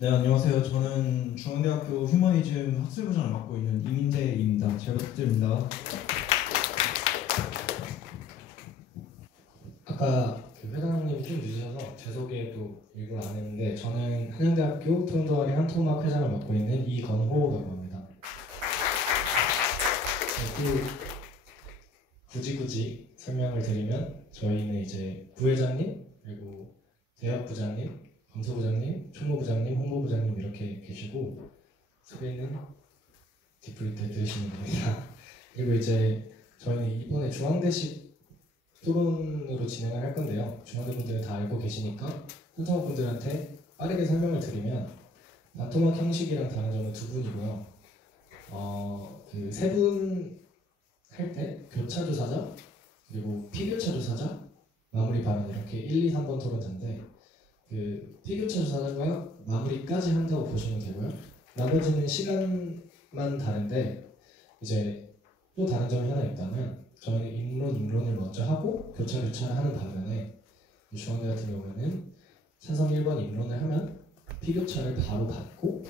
네, 안녕하세요. 저는 중앙대학교 휴머니즘 학술부장을 맡고 있는 이민재입니다. 잘 부탁드립니다. 아까 회장님이 좀 늦으셔서 제 소개도 일부러 안 했는데, 저는 한양대학교 토론동아리 한토막 회장을 맡고 있는 이건호라고 합니다. 굳이 설명을 드리면, 저희는 이제 부회장님, 그리고 대학부장님, 감사부장님, 총무부장님, 홍보부장님 이렇게 계시고, 소개는 디플리트 들으시면 됩니다. 그리고 이제 저희는 이번에 중앙대식 토론으로 진행을 할 건데요. 중앙대분들은 다 알고 계시니까 한토막분들한테 빠르게 설명을 드리면, 반토막 형식이랑 다른 점은 두 분이고요. 그 세 분 할 때 교차 조사자, 그리고 피교차 조사자, 마무리 발언 이렇게 1, 2, 3번 토론자인데, 그 피교차 조사자가 마무리까지 한다고 보시면 되고요. 나머지는 시간만 다른데, 이제 또 다른 점이 하나 있다면, 저희는 입론을 먼저 하고 교차를 하는 반면에, 중앙대 같은 경우에는 찬성 1번 입론을 하면 피교차를 바로 받고,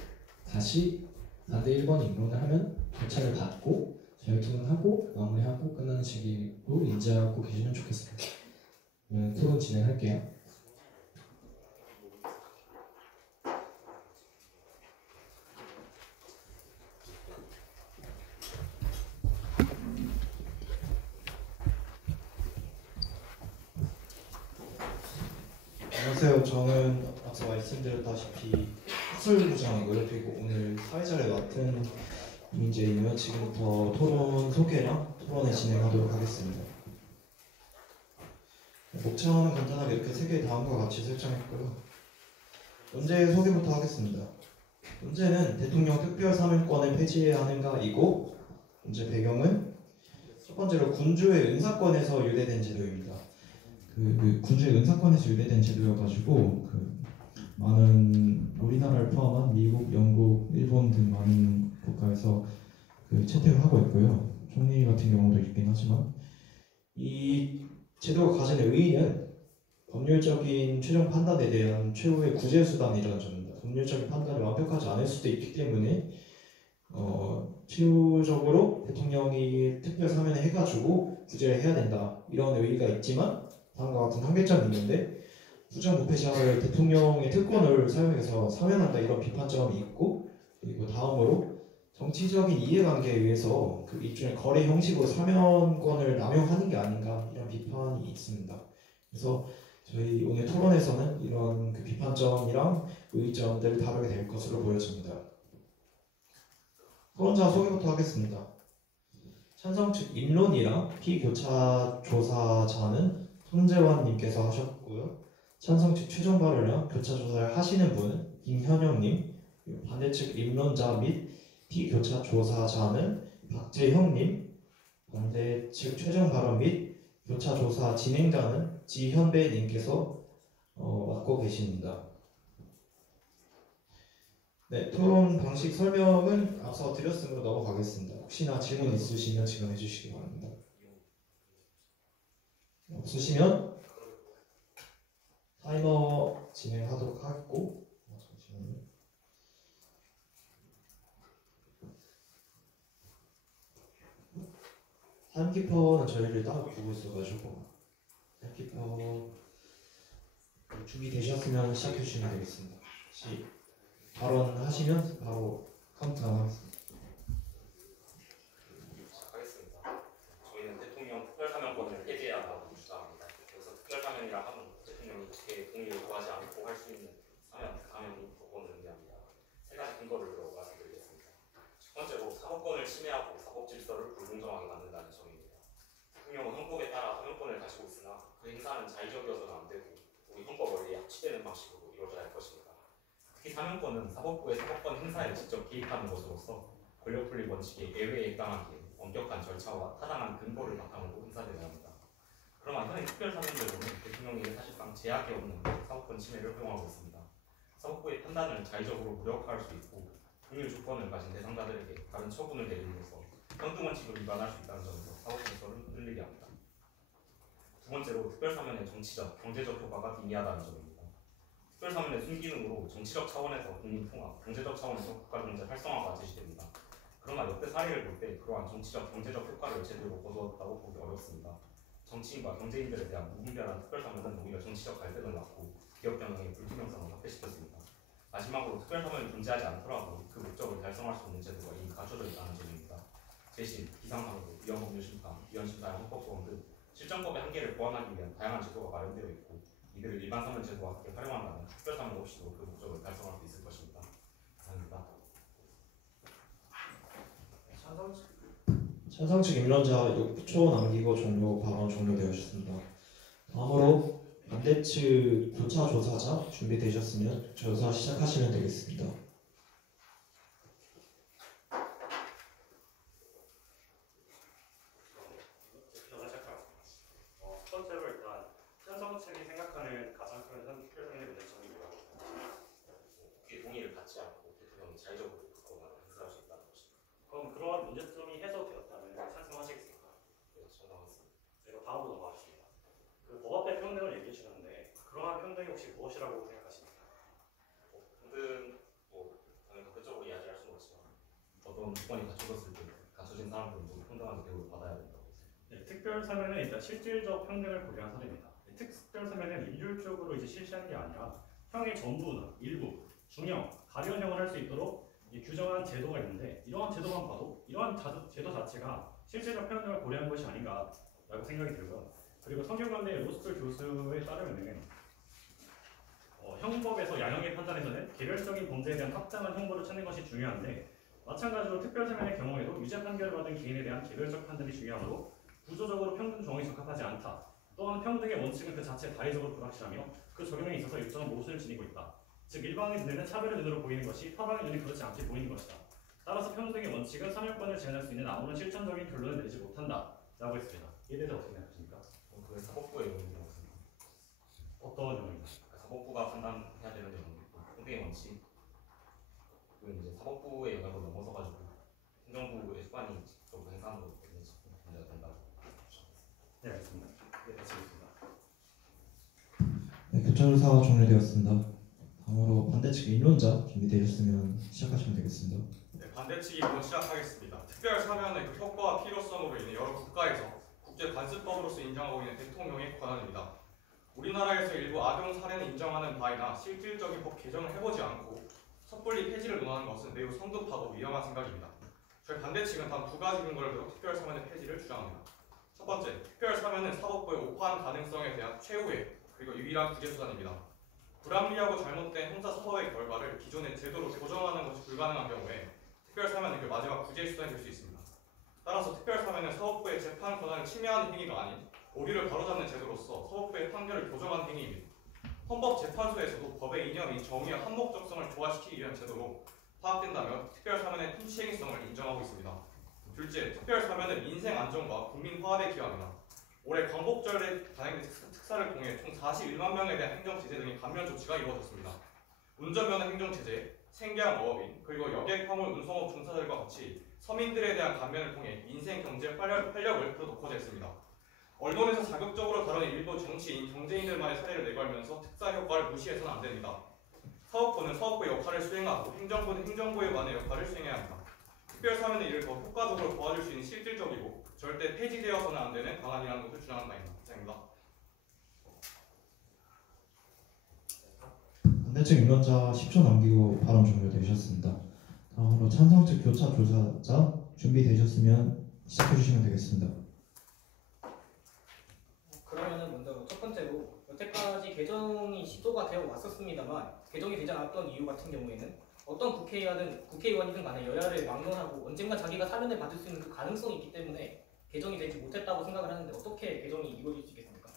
다시 반대 1번 입론을 하면 교차를 받고 자유토론하고 마무리하고 끝나는 시기로 인지하고 계시면 좋겠습니다. 토론 진행할게요. 안녕하세요. 저는 앞서 말씀드렸다시피 학술부장이고요. 그리고 오늘 사회자를 맡은 이민재이며, 지금부터 토론 소개랑 토론을 진행하도록 하겠습니다. 목차는 간단하게 이렇게 세 개 다음과 같이 설정했고요. 문제 소개부터 하겠습니다. 문제는 대통령 특별사면권을 폐지해야 하는가이고, 문제 배경은 첫 번째로 군주의 은사권에서 유래된 제도입니다. 그 군주의 은사권에서 유래된 제도여가지고 많은 우리나라를 포함한 미국, 영국, 일본 등 많은 국가에서 채택을 하고 있고요. 총리 같은 경우도 있긴 하지만, 이 제도가 가지는 의의는 법률적인 최종 판단에 대한 최후의 구제 수단이라는 점입니다. 법률적인 판단이 완벽하지 않을 수도 있기 때문에 최후적으로 대통령이 특별 사면을 해가지고 구제를 해야 된다, 이런 의의가 있지만, 다음과 같은 한계점이 있는데, 부정부패자를 대통령의 특권을 사용해서 사면한다, 이런 비판점이 있고, 그리고 다음으로 정치적인 이해관계에 의해서 그 일종의 거래 형식으로 사면권을 남용하는 게 아닌가, 이런 비판이 있습니다. 그래서 저희 오늘 토론에서는 이런 그 비판점이랑 의의점들을 다루게 될 것으로 보여집니다. 토론자 소개부터 하겠습니다. 찬성 측 입론이랑 피교차 조사자는 손재환님께서 하셨고요. 찬성 측 최종 발언이랑 교차 조사를 하시는 분은 김현영님, 반대 측 입론자 및 피교차 조사자는 박재형님, 반대 측 최종 발언 및 교차 조사 진행자는 지현배님께서 맡고 계십니다. 네, 토론 방식 설명은 앞서 드렸으므로 넘어가겠습니다. 혹시나 질문 있으시면 지금 해주시기 바랍니다. 없으시면 타이머 진행하도록 하겠고, 잠시만요. 타임키퍼는 저희를 따로 보고 있어가지고, 타임키퍼 준비되셨으면 시작해 주시면 되겠습니다. 발언하시면 바로 카운트다운 하겠습니다. 시작하겠습니다. 저희는 대통령 특별사면권을 폐지해야 한다고 주장합니다. 그래서 특별사면이라 하면 대통령이 국회에 동의를 구하지 않고 할 수 있는 사면이 법원을 의미합니다. 세 가지 근거를 들어 말씀드리겠습니다. 첫 번째로 사법권을 침해하고 사법 질서를 불공정하게 만든다는 점입니다. 대통령은 헌법에 따라 사면권을 가지고 있으나 그 행사는 자의적이어서는 안 되고 우리 헌법 원리에 합치되는 방식으로 이루어져야 할 것입니다. 특히 사면권은 사법부의 사법권 행사에 직접 개입하는 것으로서 권력분리 원칙에 예외에 해당하기에 엄격한 절차와 타당한 근거를 바탕으로 행사되어야 합니다. 그러나 현행 특별사면제도는 대통령에게 사실상 제약이 없는 사법권 침해를 허용하고 있습니다. 사법부의 판단을 자의적으로 무력화할 수 있고 긍휼 조건을 가진 대상자들에게 다른 처분을 내림으로써 평등원칙을 위반할 수 있다는 점에서 사법 질서를 흔들리게 합니다. 두 번째로 특별사면의 정치적, 경제적 효과가 미미하다는 점입니다. 특별사면의 순기능으로 정치적 차원에서 국민통합, 경제적 차원에서 국가경제 활성화가 제시됩니다. 그러나 역대 사례를 볼 때 그러한 정치적, 경제적 효과를 제대로 거두었다고 보기 어렵습니다. 정치인과 경제인들에 대한 무분별한 특별사면은 오히려 정치적 갈등을 낳고 기업 경영의 불투명성을 확대시켰습니다. 마지막으로 특별사면이 존재하지 않더라도 그 목적을 달성할 수 있는 제도가 이미 갖춰져 있다는 점입니다. 재심, 비상상국, 위헌법률심판, 위헌심사형 헌법소원 등 실정법의 한계를 보완하기 위한 다양한 제도가 마련되어 있고 이들을 일반 사면 제도와 함께 활용한다면 특별사면 없이도 그 목적을 달성할 수 있을 것입니다. 감사합니다. 찬성 측 임론자 6초 남기고 발언 종료되었습니다. 다음으로 반대 측 교차 조사자 준비되셨으면 조사 시작하시면 되겠습니다. 첫 번째로 일단 찬성 측이 생각하는 가장 큰 특별사면의 문제점이 뭐라고 생각하세요? 국회 동의를 받지 않고 대통령이 자의적으로 바꾸거나 행사할 수 있다는 것입니다. 그럼 그러한 문제점이 해소되었다면 찬성하시겠습니까? 네, 찬성하겠습니다. 그리고 다음으로 넘어가겠습니다. 그 법 앞의 평등을 얘기해 주셨는데 그러한 평등이 혹시 무엇이라고 생각하십니까? 평등, 당연히 객관적으로 이야기할 수는 없지만 어떤 조건이 갖춰졌을 때 갖춰진 사람들은 모두 평등하게 대우를 받아야 된다고 생각합니다. 네, 특별사면은 일단 실질적 평등을 고려한 사례입니다. 특별사면은 일률적으로 이제 실시하는 게 아니라 형의 전부나 일부, 중형, 가변형을 할 수 있도록 규정한 제도가 있는데 이러한 제도만 봐도 이러한 제도 자체가 실질적 평등을 고려한 것이 아닌가라고 생각이 들고요. 그리고 성균관대 로스쿨 교수에 따르면은 형법에서 양형의 판단에서는 개별적인 범죄에 대한 합당한 형벌을 찾는 것이 중요한데 마찬가지로 특별사면의 경우에도 유죄 판결을 받은 개인에 대한 개별적 판단이 중요하므로 구조적으로 평등 조항이 적합하지 않다. 또한 평등의 원칙은 그 자체 다의적으로 불확실하며 그 적용에 있어서 일정한 모순을 지니고 있다. 즉 일반의 눈에는 차별의 눈으로 보이는 것이 타방의 눈에 그렇지 않게 보이는 것이다. 따라서 평등의 원칙은 사면권을 제한할 수 있는 아무런 실천적인 결론을 내지 못한다. 라고 했습니다. 이에 대해서 어떻게 생각하십니까? 그게 사법부의 영역이라고 생각합니다. 어떤 내용입니까? 사법부가 판단해야 되는 영역이고 평등의 원칙 그건 이제 사법부의 영역을 넘어서 가지고 행정부의 수반이 직접 행사하는 것도 문제가 된다고 주장했습니다. 네, 알겠습니다. 네, 마치겠습니다. 네, 교차조사가 종료되었습니다. 다음으로 반대 측 임론자 준비되셨으면 시작하시면 되겠습니다. 네, 반대 측이 먼저 시작하겠습니다. 특별 사면의 그 효과와 필요성으로 인해 여러 국가에서 국제 관습법으로서 인정하고 있는 대통령의 권한입니다. 우리나라에서 일부 악용 사례는 인정하는 바이나 실질적인 법 개정을 해보지 않고 섣불리 폐지를 논하는 것은 매우 성급하고 위험한 생각입니다. 저희 반대 측은 단 두 가지 근거를 들어 특별 사면의 폐지를 주장합니다. 첫 번째, 특별 사면은 사법부의 오판 가능성에 대한 최후의 그리고 유일한 구제 수단입니다. 불합리하고 잘못된 형사 사법의 결과를 기존의 제도로 교정하는 것이 불가능한 경우에 특별 사면은 그 마지막 구제 수단이 될 수 있습니다. 따라서 특별 사면은 사법부의 재판 권한을 침해하는 행위가 아닌 오류를 바로잡는 제도로서 사법부의 판결을 교정하는 행위입니다. 헌법재판소에서도 법의 이념이 정의와 한목적성을 조화시키기 위한 제도로 파악된다면 특별 사면의 통치행위성을 인정하고 있습니다. 둘째, 특별 사면은 민생 안정과 국민 화합에 기여합니다. 올해 광복절에 단행된 특사를 통해 총 41만 명에 대한 행정제재 등의 감면 조치가 이루어졌습니다. 운전면허 행정제재, 생계형 어업인, 그리고 여객, 화물, 운송업 종사자들과 같이 서민들에 대한 감면을 통해 민생 경제 활력을 불어넣고자 했습니다. 언론에서 자극적으로 다루는 일부 정치인, 경제인들만의 사례를 내걸면서 특사 효과를 무시해서는 안 됩니다. 사법부는 사법부의 역할을 수행하고 행정부는 행정부의만의 역할을 수행해야 합니다. 특별사면은 이를 더 효과적으로 도와줄 수 있는 실질적이고 절대 폐지되어서는 안 되는 방안이라는 것을 주장한 바입니다. 이상입니다. 반대 측 임론자 10초 남기고 발언 종료되셨습니다. 다음으로 찬성 측 교차 조사자 준비되셨으면 시작해 주시면 되겠습니다. 그러면은 먼저 첫 번째로 여태까지 개정이 시도가 되어 왔었습니다만 개정이 되지 않았던 이유 같은 경우에는 어떤 국회의원이든 간에 여야를 막론하고 언젠가 자기가 사면을 받을 수 있는 그 가능성이 있기 때문에 개정이 되지 못했다고 생각을 하는데 어떻게 개정이 이루어질 수 있겠습니까?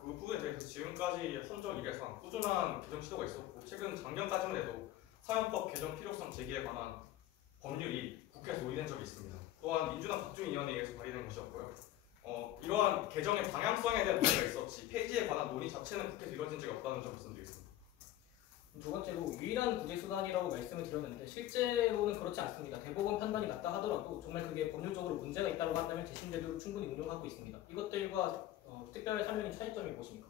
그 부분에 대해서 지금까지 헌정 일에서 꾸준한 개정 시도가 있었고 최근 작년까지만 해도 사면법 개정 필요성 제기에 관한 법률이 국회에서 논의된 적이 있습니다. 또한 민주당 박주민 의원에 의해서 발의된 것이었고요. 이러한 개정의 방향성에 대한 논의가 있었지 폐지에 관한 논의 자체는 국회에서 이루어진 적이 없다는 점 말씀드리겠습니다. 두 번째로 유일한 구제 수단이라고 말씀을 드렸는데 실제로는 그렇지 않습니다. 대법원 판단이 맞다 하더라도 정말 그게 법률적으로 문제가 있다고 한다면 재심 제도를 충분히 운용하고 있습니다. 이것들과 특별 사면의 차이점이 무엇입니까?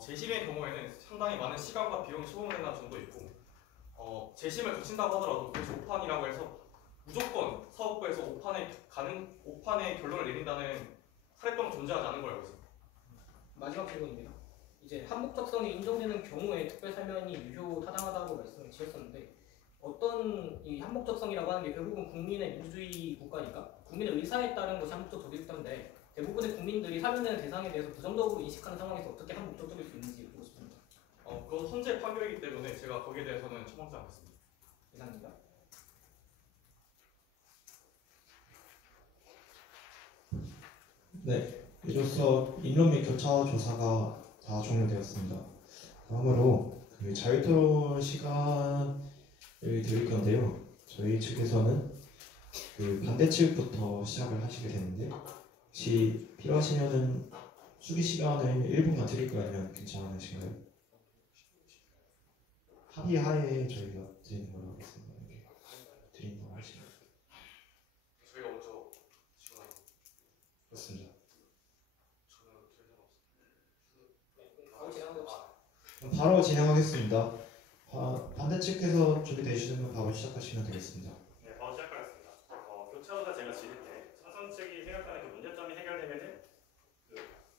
재심의 경우에는 상당히 많은 시간과 비용이 소모되는 정도 있고 재심을 거친다고 하더라도 그것이 오판이라고 해서 무조건 사업부에서 오판의 결론을 내린다는 사례권은 존재하지 않은 걸 알고 있습니다. 마지막 질문입니다. 이제 한목적성이 인정되는 경우에 특별 사면이 유효 타당하다고 말씀을 주셨었는데 어떤 이 한목적성이라고 하는 게 결국은 국민의 민주주의 국가니까 국민의 의사에 따른 것이 한목적적일 텐데 대부분의 국민들이 사면되는 대상에 대해서 부정적으로 인식하는 상황에서 어떻게 한목적적일 수 있는지 보고 싶습니다. 그건 헌재 판결이기 때문에 제가 거기에 대해서는 처방하지 않겠습니다. 이상입니다. 네, 이로써 인론 및 교차 조사가 다 종료되었습니다. 다음으로 그 자유토론 시간을 드릴 건데요. 저희 측에서는 그 반대 측부터 시작을 하시게 되는데 혹시 필요하시면은 수기 시간을 1분만 드릴 거면 괜찮으신가요? 합의하에 저희가 드리는 걸로 하겠습니다. 이렇게 드리는 걸 하시면 저희가 먼저 지원하고 좋습니다. 저는 될 생각 없습니다. 바로 진행하겠습니다. 그럼 바로 진행하겠습니다. 반대 측에서 준비되시는 분 바로 시작하시면 되겠습니다. 네, 바로 시작하겠습니다. 교차로사 제가 지를 때 찬성 측이 생각하는 그 문제점이 해결되면은 그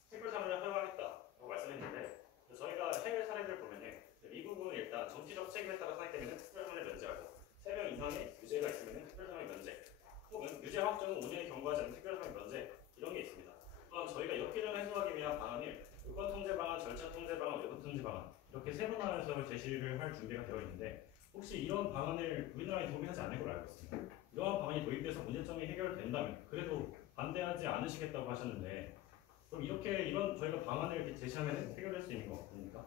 특별 사면을 허용하겠다고 말씀했는데 저희가 해외 사례들 보면은 미국은 일단 정치적 책임에 따라 선택되면 특별 사면을 면제하고 3명 이상의 유죄가 있으면 특별 사면 면제 혹은 유죄 확정은 5년이 경과하지 않는 특별 사면 면제 이런 게 있습니다. 또한 저희가 역기능을 해소하기 위한 방안을 요건 통제 방안, 절차 통제 방안, 외부 통제 방안 이렇게 세 분화해서 제시를 할 준비가 되어 있는데 혹시 이런 방안을 우리나라에 도입하지 않을 걸로 알고 있습니다. 이러한 방안이 도입돼서 문제점이 해결된다면 그래도 반대하지 않으시겠다고 하셨는데 그럼 이런 저희가 방안을 이렇게 제시하면 해결될 수 있는 거 아닙니까?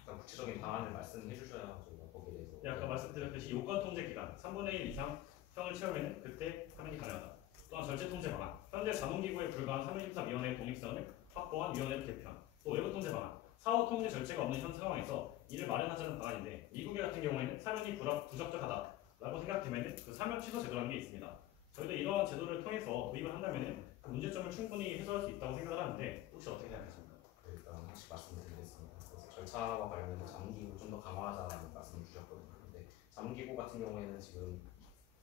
약간 구체적인 방안을 말씀해 주셔야 저희가 거기에 대해서 네, 아까 말씀드렸듯이 요건 통제 기간 3분의 1 이상 형을 채우면 그때 사면이 가능하다. 또한 절제 통제 방안 현재 자문기구에 불과한 사면심사위원회의 독립성을 확보한 위원회를 개편 또 외부 통제 방안 사후 통제 절차가 없는 현 상황에서 이를 마련하자는 방안인데 미국 같은 경우에는 사면이 부적절하다라고 생각되면 그 사면 취소 제도라는 게 있습니다. 저희도 이러한 제도를 통해서 도입을 한다면 그 문제점을 충분히 해소할 수 있다고 생각을 하는데 혹시 어떻게 생각하십니까? 일단 하나씩 말씀드리겠습니다. 그래서 절차와 관련해서 자문기구 좀 더 강화하자는 말씀을 주셨거든요. 근데 자문기구 같은 경우에는 지금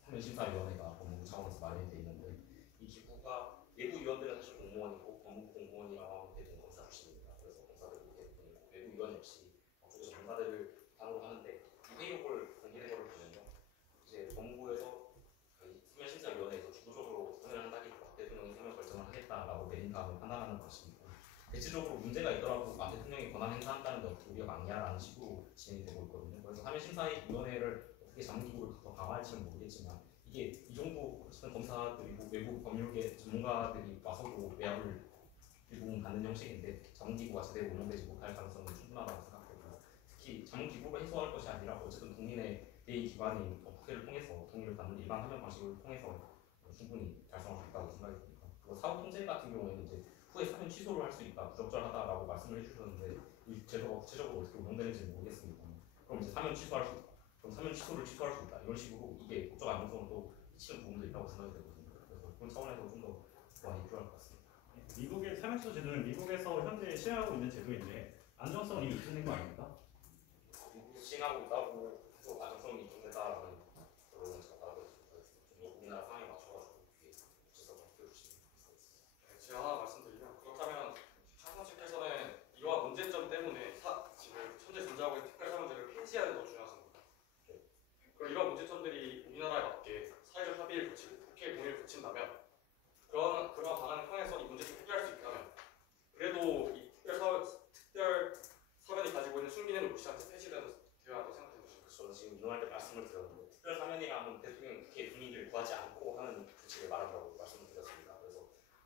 사면심사위원회가 법무부 차원에서 마련이 돼 있는데 이 기구가 내부 위원들은 사실 공무원이고 법무부 공무원이라고 하면 대부분 검사 출신입니다. 그래서 검사들이 대부분이고 외부 위원 역시 쪽에서 전문가들을 단으로 하는데 이 회의록을 공개된 거를 보면요, 이제 법무부에서 그 사면심사위원회에서 주도적으로 사면을 한다기보다 대통령이 사면 결정을 하겠다라고 내린 다음에 판단하는 방식이고 대체적으로 문제가 있더라도 대통령이 권한 행사한다는 데 어떻게 우리가 막냐라는 식으로 진행이 되고 있거든요. 그래서 사면심사위원회를 어떻게 자문기구를 더 강화할지는 모르겠지만 이게 이 정도 어쨌든 검사들이고 외부 법률계 전문가들이 와서도 외압을 일부분 받는 형식인데 자문기구가 제대로 운영되지 못할 가능성은 충분하다고 생각되고 특히 자문기구가 해소할 것이 아니라 어쨌든 국민의 제2기관인 국회를 통해서 동의를 받는 일반 사면 방식을 통해서 충분히 달성할 수 있다고 생각이 듭니다. 그리고 사후 통제 같은 경우에는 이제 후에 사면 취소를 할 수 있다, 부적절하다라고 말씀을 해주셨는데 이 제도가 구체적으로 어떻게 운영되는지는 모르겠습니다. 그럼 이제 사면 취소할 수 있다, 그럼 사면 취소를 취소할 수 있다 이런 식으로 이게 법적 안정성을 또 미치는 부분도 있다고 생각이 되거든요. 그래서 그런 차원에서 좀 더 보완이 필요할 것 같습니다. 미국의 사면치소 제도는 미국에서 현재 시행하고 있는 제도인데 안정성은 이미 입증된 거 아닙니까? 미국이 시행하고 있다고 해서 안정성이 입증됐다라는 그런 제가 따로 우리나라 상황에 맞춰가지고 이게 구체적으로 바뀌어주시면 좋겠습니다. 제가 하나 말씀드리면 그렇다면 찬성 측에서는 이와 문제점 때문에 지금 현재 존재하고 있는 특별사면제를 폐지하는 더 중요하신 겁니다. 그럼 이런 문제점들이 우리나라에 맞게 사회적 합의를 거치고 국회의 동의를 거친다면 그런 방안을 통해서 이 문제를 해결할 수 있다면 그래도 이 특별 사면이 가지고 있는 순기능을 무시하면서 폐지되어야 한다고 생각해 보십니까? 저는 지금 인용할 때 말씀을 드렸는데 특별 사면이라면 대통령이 국회 동의를 구하지 않고 하는 규칙을 말한다고 말씀을 드렸습니다.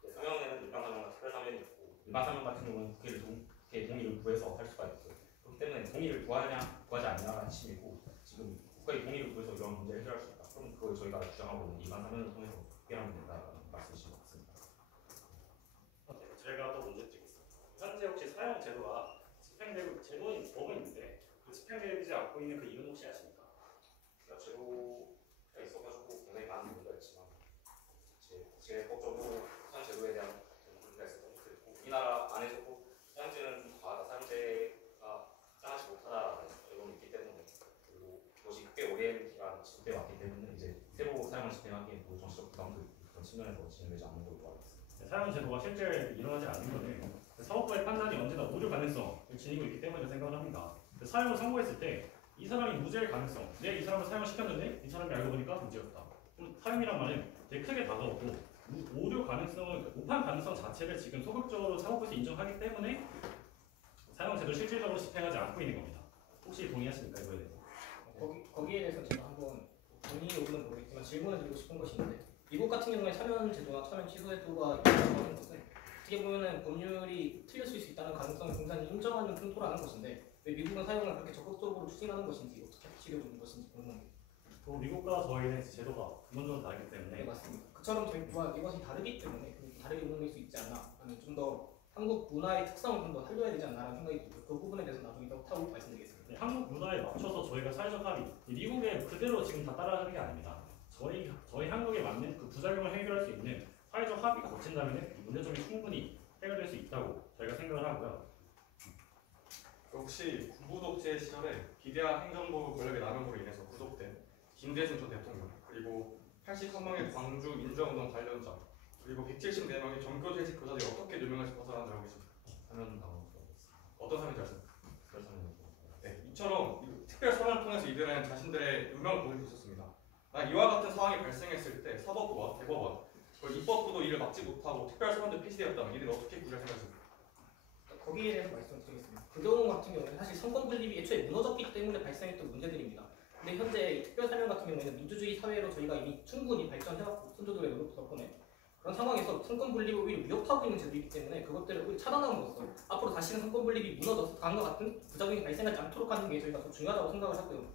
그래서 사면에는 일반 사면과 특별 사면이 있고 일반 사면 같은 경우는 국회 동의를 구해서 할 수가 있어요. 그렇기 때문에 동의를 구하냐 구하지 않냐가 핵심이고 지금 국회의 동의를 구해서 이런 문제를 해결할 수 있다. 그럼 그걸 저희가 주장하고 있는 일반 사면을 통해서 해결하면 된다는 말씀이신 것 같습니다. 제가 또 문제 드리겠습니다. 현재 혹시 사용 제도가 집행되고 제도인 법은 있는데 그 집행되지 않고 있는 그 이유는 혹시 아십니까? 제도가 있어가지고 굉장히 많은 문제가 있지만 국제법적으로 사용 제도에 대한 문제가 있었던 것 같고 우리나라 안에서도 사용제는 좀 과하다, 측면에서 진행되지 않는 걸로 알고 있습니다. 사용 제도가 실제 일어나지 않는 거는 사법부의 판단이 언제나 오류 가능성을 지니고 있기 때문이라고 생각을 합니다. 사용을 선고했을 때 이 사람이 무죄일 가능성, 내가 이 사람을 사용시켰는데 이 사람이 알고 보니까 무죄였다. 그럼 사용이란 말은 되게 크게 다가오고 오류 가능성을, 오판 가능성 자체를 지금 소극적으로 사법부에서 인정하기 때문에 사용 제도를 실질적으로 집행하지 않고 있는 겁니다. 혹시 동의하십니까 이거에 대해서? 거기에 대해서 제가 한번 동의 여부는 모르겠지만 질문을 드리고 싶은 것이 있는데 미국 같은 경우에 사면 제도나 사면 취소 제도가 있다는 것은 어떻게 보면은 법률이 틀렸을 수 있다는 가능성을 굉장히 인정하는 풍토라는 것인데 왜 미국은 사용을 그렇게 적극적으로 추진하는 것인지 어떻게 하시려고 있는 것인지 궁금합니다. 미국과 저희는 제도가 근본적으로 다르기 네 때문에 맞습니다. 그처럼 저희와 이것이 다르기 때문에 다르게 운영될 수 있지 않나 아니면 좀 더 한국 문화의 특성을 좀 더 살려야 되지 않나라는 생각이 들고 그 부분에 대해서 나중에 더 타고 말씀드리겠습니다. 한국 문화에 맞춰서 저희가 사회적 합의, 미국에 그대로 지금 다 따라가는 게 아닙니다. 저희 한국에 맞는 그 부작용을 해결할 수 있는 사회적 합의가 거친다면 문제점이 충분히 해결될 수 있다고 저희가 생각을 하고요. 혹시 군부 독재 시절에 비대한 행정부 권력의 남용으로 인해서 구속된 김대중 전 대통령, 그리고 83명의 광주 민주화운동 관련자, 그리고 174명의 정교재직 교사들이 어떻게 누명에서 벗어나는지 알고 계십니까? 사면 당하고 있습니다. 어떤 사람인지 아십니까? 특별 사면 네, 이처럼 특별 사면을 통해서 이들은 자신들의 누명을 보일 수 있었습니다. 이와 같은 상황이 발생했을 때 사법부와 대법원, 그리고 입법부도 이를 막지 못하고 특별 사면도 폐지되었다면 이들은 어떻게 구제할 생각이십니까? 거기에 대해서 말씀드리겠습니다. 그 경우 같은 경우는 사실 선권 분립이 애초에 무너졌기 때문에 발생했던 문제들입니다. 근데 현재 특별사면 같은 경우에는 민주주의 사회로 저희가 이미 충분히 발전해왔고 선조들의 노력 덕분에 그런 상황에서 선권 분립을 오히려 위협하고 있는 제도이기 때문에 그것들을 오히려 차단함으로써 앞으로 다시는 선권 분립이 무너져서 다음과 같은 부작용이 발생하지 않도록 하는 게 저희가 더 중요하다고 생각을 하고요.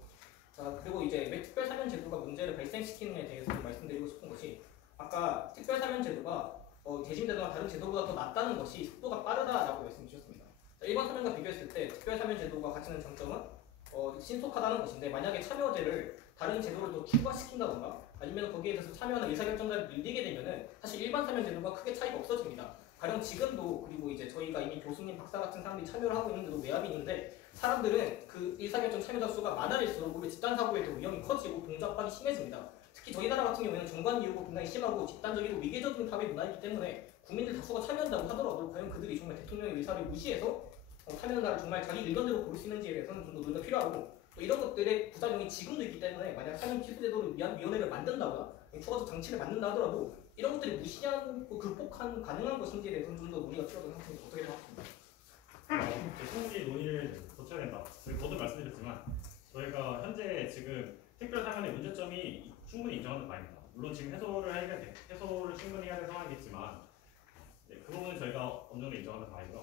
자, 그리고 이제 왜 특별사면 제도가 문제를 발생시키느냐에 대해서 좀 말씀드리고 싶은 것이 아까 특별사면 제도가 대신 제도나 다른 제도보다 더 낫다는 것이 속도가 빠르다라고 말씀 주셨습니다. 일반 사면과 비교했을 때 특별사면 제도가 가지는 장점은 신속하다는 것인데 만약에 참여제를 다른 제도를 더 추가시킨다던가 아니면 거기에 대해서 참여하는 의사결정자를 늘리게 되면은 사실 일반 사면 제도가 크게 차이가 없어집니다. 가령 지금도 그리고 이제 저희가 이미 교수님, 박사 같은 사람들이 참여를 하고 있는데도 외압이 있는데 사람들은 그 의사결정 참여자 수가 많아질수록 오히려 집단 사고에 더 위험이 커지고 동조압박이 심해집니다. 특히 저희 나라 같은 경우에는 정관 이유가 굉장히 심하고 집단적이고 위계적인 사회 문화이기 때문에 국민들 다수가 참여한다고 하더라도 과연 그들이 정말 대통령의 의사를 무시해서 참여하는 나라를 정말 자기 의견대로 고를 수 있는지에 대해서는 좀 더 논의가 필요하고 또 이런 것들의 부작용이 지금도 있기 때문에 만약 사면 취소 제도를 위한 위원회를 만든다거나 추가적 장치를 만든다 하더라도 이런 것들이 무시하고 극복한 가능한 것인지에 대해서는 좀 더 논의가 필요하다고 생각합니다. 어떻게 생각하십니까? 충분히 논의를 거쳐야 된다. 저도 말씀드렸지만 저희가 현재 지금 특별 사면의 문제점이 충분히 인정하는 바입니다. 물론 지금 해소를 충분히 해야 될 상황이겠지만 그 부분은 저희가 어느 정도 인정하는 바이고요.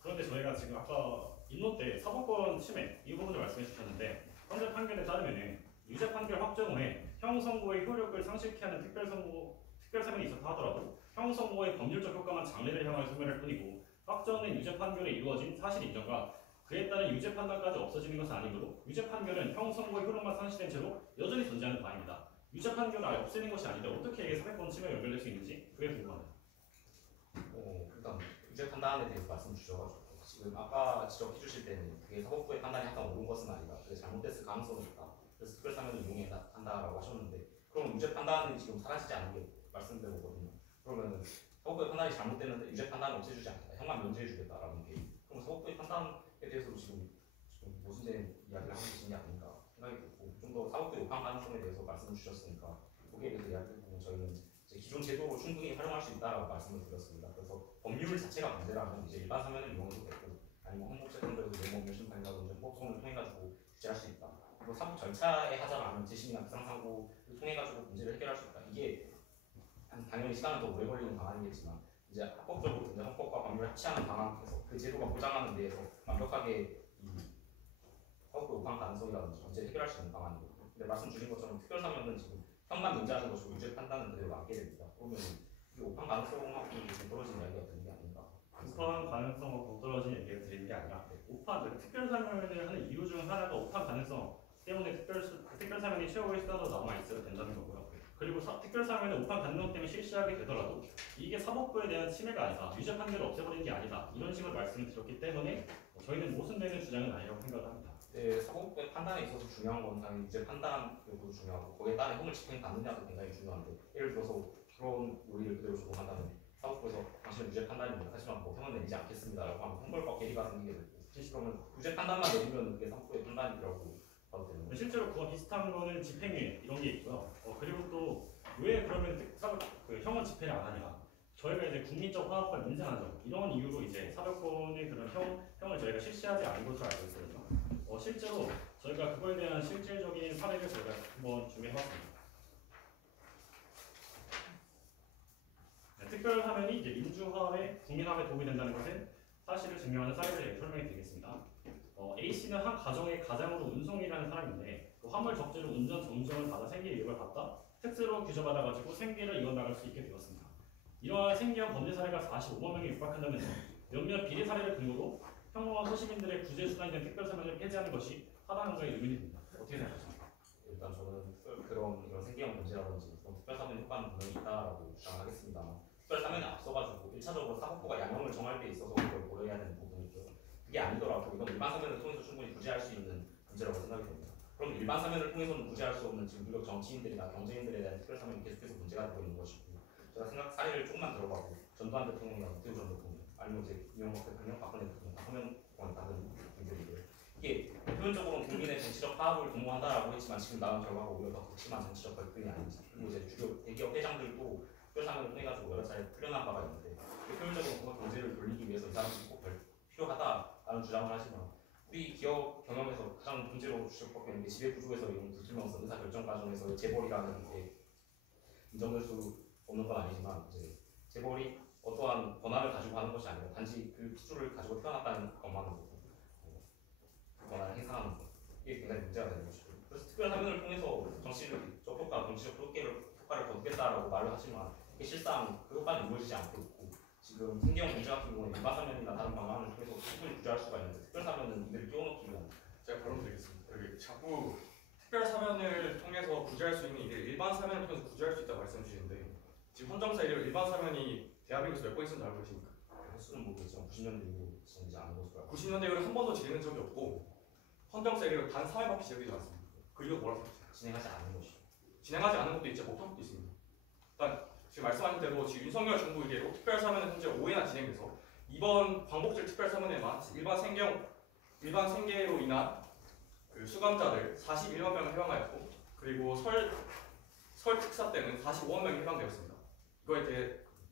그런데 저희가 지금 아까 인로 때 사법권 침해 이 부분을 말씀해 주셨는데 현재 판결에 따르면은 유죄 판결 확정 후에 형 선고의 효력을 상실케 하는 특별 사면이 있었다 하더라도 형 선고의 법률적 효과만 장래를 향하여 소멸할 뿐이고 확정된 유죄 판결에 이루어진 사실 인정과 그에 따른 유죄 판단까지 없어지는 것은 아니므로 유죄 판결은 형 선고의 효력만 상실된 채로 여전히 존재하는 바입니다. 유죄 판결을 아예 없애는 것이 아닌데 어떻게 이게 사회권 침해가 연결될 수 있는지 그게 궁금합니다. 일단 유죄 판단에 대해서 말씀 주셔가지고 지금 아까 지적해 주실 때는 그게 사법부의 판단이 약간 옳은 것은 아니다. 그게 잘못됐을 가능성이 있다. 그래서 특별 사면을 이용한다라고 하셨는데 그럼 유죄 판단은 지금 사라지지 않는 게 말씀드렸거든요. 그러면은 사법부의 판단이 잘못됐는데 유죄 판단은 없애주지 않겠다. 형만 면제해주겠다라는 게 그럼 사법부의 판단에 대해서도 지금 모순된 이야기를 하고 계신 게 아닌가 생각이 들고 좀 더 사법부의 오판 가능성에 대해서 말씀을 주셨으니까 거기에 대해서 이야기를 보면 저희는 기존 제도로 충분히 활용할 수 있다라고 말씀을 드렸습니다. 그래서 법률 자체가 문제라면 이제 일반 사면을 이용해도 되고 아니면 헌법재판소에서 내모면 심판이라든지 헌법소원을 통해 가지고 규제할 수 있다. 그리고 사법 절차에 하자라면 재심이나 비상상고를 통해 가지고 문제를 해결할 수 있다. 이게 당연히 시간은 더 오래 걸리는 방안이겠지만 이제 합법적으로 이제 헌법과 법률을 합치하는 방안에서 그 제도가 보장하는 데에서 완벽하게 이 사법부의 오판 가능성이라든지 문제를 해결할 수 있는 방안이거든요. 근데 말씀 주신 것처럼 특별사면은 지금 형만 면제하는 것이고 유죄 판단은 그대로 남게 됩니다. 그러면 이 오판 가능성하고 동떨어진 이야기가 되는 게 아닌가. 오판 가능성과 동떨어진 얘기를 드리는 게 아니라 특별 사면을 하는 이유 중 하나가 오판 가능성 때문에 특별 사면이 최후의 수단으로 남아 있어야 된다는 거고요. 그리고 특별 사면을 오판 가능성 때문에 실시하게 되더라도 이게 사법부에 대한 침해가 아니다. 유죄 판결을 없애버리는 게 아니다. 이런 식으로 말씀을 드렸기 때문에 저희는 모순되는 주장은 아니라고 생각을 합니다. 네, 사법부의 판단에 있어서 중요한 건 당연히 유죄 판단 여부도 중요하고 거기에 따른 형을 집행받느냐도 굉장히 중요한데 예를 들어서 그런 논리를 그대로 적용한다면 사법부에서 당신은 무죄 판단입니다. 하지만 뭐 형은 내리지 않겠습니다라고 하면 형벌과 괴리가 생기게 되고 실제로는 무죄 판단만 내리면 그게 사법부의 판단이라고 봐도 되는 거죠. 실제로 그와 비슷한 거는 집행유예 이런 게 있고요. 그리고 또 왜 그러면 그 형은 집행을 안 하냐? 저희가 이제 국민적 화합과 민생안전 이런 이유로 이제 사법권의 그런 형을 저희가 실시하지 않은 것으로 알고 있거든요. 실제로 저희가 그거에 대한 실질적인 사례를 저희가 한번 준비해봤습니다. 네, 특별사면이 이제 민주화에 국민화에 도움이 된다는 것은 사실을 증명하는 사례를 설명해 드리겠습니다. A 씨는 한 가정의 가장으로 운송이라는 사람인데 화물 적재로 운전 정지형을 받아 생계 이익을 받다 특수로 규정받아가지고 생계를 이어나갈 수 있게 되었습니다. 이러한 생계형 범죄 사례가 45만 명에 육박한다면 몇몇 비례 사례를 근거로 평범한 소시민들의 구제 수단이 된 특별사면을 폐지하는 것이 타당한가에 의문이 듭니다. 어떻게 생각하십니까? 일단 저는 그런 이런 생계형 문제라든지 그런 특별사면 효과는 분명히 있다라고 주장하겠습니다만 특별사면에 앞서가지고 1차적으로 사법부가 양형을 정할 때 있어서 그걸 고려해야 되는 부분이 있고요. 그게 아니더라도 이건 일반 사면을 통해서 충분히 구제할 수 있는 문제라고 생각이 됩니다. 그럼 일반 사면을 통해서는 구제할 수 없는 지금 무력 정치인들이나 경제인들에 대한 특별사면이 계속해서 문제가 되고 있는 것이고 제가 사례를 조금만 들어가고 전두환 대통령이나 노태우 전 대통령 아니면 이제 이명박 대통령, 박근혜 대통령 다 서명권이 받은 분들이고요. 이게 표면적으로는 국민의 정치적 화합을 도모한다라고 했지만 지금 나온 결과가 오히려 더 극심한 정치적 갈등이 아닌지 그리고 이제 주요 대기업 회장들도 특별사면을 통해가지고 여러 차례 풀려난 바가 있는데 표면적으로 뭔가 경제를 돌리기 위해서 이 사람들이 꼭 필요하다라는 주장을 하지만 우리 기업 경영에서 가장 문제로 지적받는 게 지배구조에서 이런 불투명성 의사 결정 과정에서 재벌이라는 게 인정될 수 없는 건 아니지만 이제 재벌이 어떠한 권한을 가지고 하는 것이 아니라 단지 그 기술을 가지고 태어났다는 것만으로 그 권한을 행사하는 것 이게 굉장히 문제가 되는 것이고 그래서 특별사면을 통해서 정치적 효과, 정치적 효과를 거두겠다라고 말을 하지만 이게 실상 그 효과는 이루어지지 않고 있고 지금 생계형 문제 같은 경우는 일반 사면이나 다른 방안을 통해서 충분히 구제할 수가 있는데 특별사면은 이들을 끼워넣기 위한 제가 바로 드리겠습니다. 여기 자꾸 특별 사면을 통해서 구제할 수 있는 일을 일반 사면을 통해서 구제할 수 있다고 말씀 주시는데 지금 헌정사 이를 일반 사면이 대한민국에서 몇 번 있었는지 알고 계십니까? 횟수는 모르겠지만 90년대 이후 진행되지 않은 것으로 알고 90년대 이후로 한 번도 진행된 적이 없고 헌정사 이를 단 3회밖에 진행되지 않습니다. 그 이유가 뭐라고 생각하세요? 진행하지 않은 것이죠. 진행하지 않은 것도 있지 못한 것도 있습니다. 일단 지금 말씀하신 대로 지금 윤석열 정부 이래로 특별사면은 현재 5회나 진행돼서 이번 광복절 특별사면에만 일반 생계로 인한 그 수감자들 41만 명을 해방하였고 그리고 설 특사 때는 45만 명이 해방되었습니다.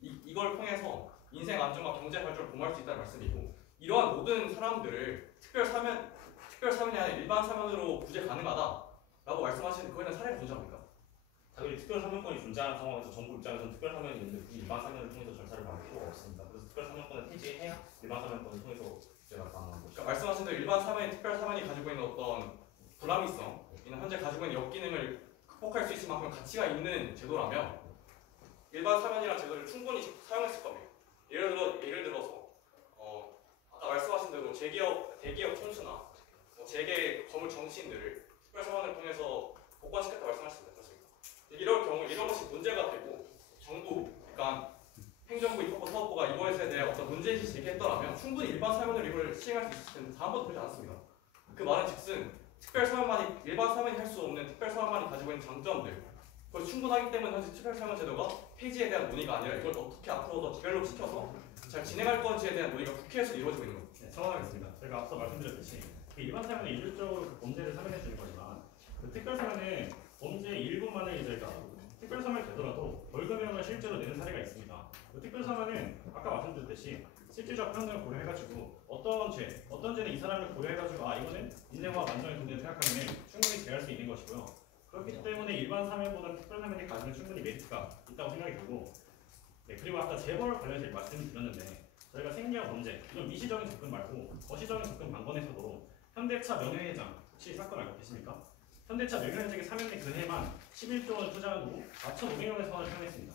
이걸 통해서 인생 안정과 경제 발전을 도모할 수 있다는 말씀이고 이러한 모든 사람들을 특별사면이 아니라 일반 사면으로 구제 가능하다라고 말씀하시는 그거에 대한 사례가 존재합니까? 당연히 특별사면권이 존재하는 상황에서 정부 입장에서는 특별사면이 있는데 굳이 일반 사면을 통해서 절차를 밟을 필요가 없습니다. 그래서 특별사면권을 폐지해야 일반 사면권을 통해서 제가 가능한 것이죠. 그러니까 말씀하신 대로 일반 사면이 특별사면이 가지고 있는 어떤 불합리성, 현재 가지고 있는 역기능을 극복할 수 있을 만큼 가치가 있는 제도라면 일반 사면이라는 제도를 충분히 사용했을 겁니다. 예를 들어서 아까 말씀하신 대로 대기업 총수나 재계 거물 정치인들을 특별사면을 통해서 복권시켰다고 말씀하셨습니다. 그렇습니까? 이럴 경우 이런 것이 문제가 되고 정부, 그러니까 행정부, 입법부, 사법부가 이것에 대해 어떤 문제의식을 제기했더라면 충분히 일반 사면을 이걸 시행할 수 있을 텐데 다음부터 그러지 않았습니다. 그 말은 즉슨 특별사면만이 일반 사면이 할 수 없는 특별사면만이 가지고 있는 장점들 그걸 충분하기 때문에 현재 특별사면 제도가 폐지에 대한 논의가 아니라 이걸 어떻게 앞으로 더 디벨롭 시켜서 잘 진행할 건지에 대한 논의가 국회에서 이루어지고 있는 겁니다. 네, 정확하겠습니다. 저희가 앞서 말씀드렸듯이 그 일반 사면은 일률적으로 그 범죄를 사면해 주는 거지만 그 특별 사면은 범죄 일부만을 저희가 특별 사면이 되더라도 벌금형을 실제로 내는 사례가 있습니다. 그 특별 사면은 아까 말씀드렸듯이 실질적 평등을 고려해가지고 어떤 죄는 이 사람을 고려해가지고 이거는 인생과 만정의 문제를 생각하면 충분히 제할 수 있는 것이고요. 그렇기 때문에 일반 사면보다는 특별 사면이 가지는 충분히 메리트가 있다고 생각이 들고 그리고 아까 재벌 관련해서 말씀드렸는데 저희가 생계형 범죄 이런 미시적인 접근 말고 거시적인 접근 방법에서도 현대차 명예회장 혹시 사건 알고 계십니까? 현대차 명예회장의 사면된 그 해만 11조 원을 투자한 후 4,500명의 사원을 사용했습니다.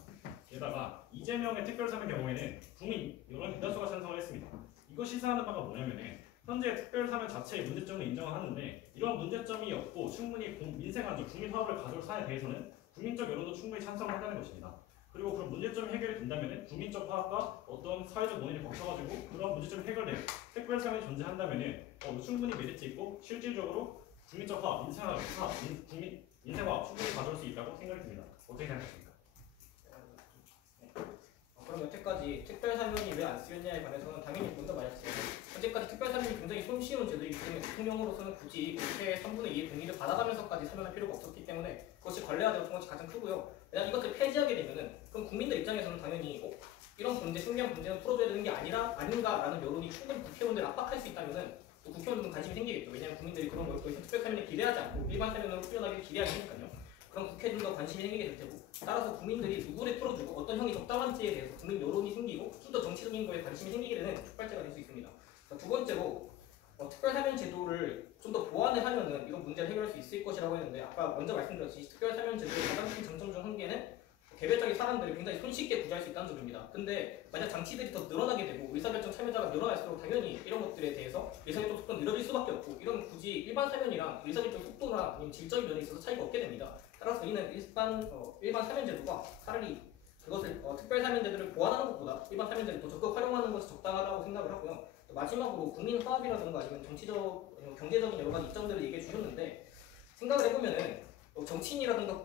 게다가 이재명의 특별사면 경우에는 국민 여론 대다수가 찬성을 했습니다. 이거 시사하는 바가 뭐냐면은 현재 특별사면 자체의 문제점을 인정하는데 이러한 문제점이 없고 충분히 민생안전, 국민 화합을 가져올 사안에 대해서는 국민적 여론도 충분히 찬성한다는 것입니다. 그리고 그런 문제점이 해결이 된다면 국민적 화합과 어떤 사회적 논의를 거쳐가지고 그런 문제점이 해결돼 특별사면이 존재한다면 충분히 메리트 있고 실질적으로 국민적 화합, 인생화합 충분히 가져올 수 있다고 생각이 듭니다. 어떻게 생각하십니까? 그럼 여태까지 특별사면이 왜 안 쓰였냐에 관해서는 당연히 먼저 말했어요. 현재까지 특별사면이 굉장히 손쉬운 제도이기 때문에 대통령으로서는 굳이 국회 3분의 2의 동의를 받아가면서까지 사면할 필요가 없었기 때문에 그것이 관례화되었던 것이 가장 크고요. 만약 이것을 폐지하게 되면은 그럼 국민들 입장에서는 당연히 이런 문제, 생명 문제는 풀어줘야 되는 게 아닌가라는 여론이 충분히 국회의원들을 압박할 수 있다면은 또 국회의원들은 관심이 생기겠죠. 왜냐하면 국민들이 그런 걸 더 이상 특별사면을 기대하지 않고 일반 사면으로 풀려나길 기대하니까요. 그럼 국회도 더 관심이 생기게 될 테고 따라서 국민들이 누구를 풀어주고 어떤 형이 적당한지에 대해서 국민 여론이 생기고 좀 더 정치적인 거에 관심이 생기게 되는 촉발제가 될 수 있습니다. 두 번째로 특별사면 제도를 좀 더 보완을 하면은 이런 문제를 해결할 수 있을 것이라고 했는데 아까 먼저 말씀드렸듯이 특별사면 제도의 가장 큰 장점 중 한 개는 개별적인 사람들이 굉장히 손쉽게 구제할 수 있다는 점입니다. 근데 만약 장치들이 더 늘어나게 되고 의사결정 참여자가 늘어날수록 당연히 이런 것들에 대해서 의사결정 속도가 느려질 수밖에 없고 이런 굳이 일반 사면이랑 의사결정 속도나 아니면 질적인 면에 있어서 차이가 없게 됩니다. 따라서 이는 일반 사면제도가 차라리 그것을 특별 사면제도를 보완하는 것보다 일반 사면제도를 더 적극 활용하는 것이 적당하다고 생각을 하고요. 마지막으로 국민 화합이라든가 아니면 경제적인 여러 가지 이점들을 얘기해 주셨는데 생각을 해보면은 정치인이라든가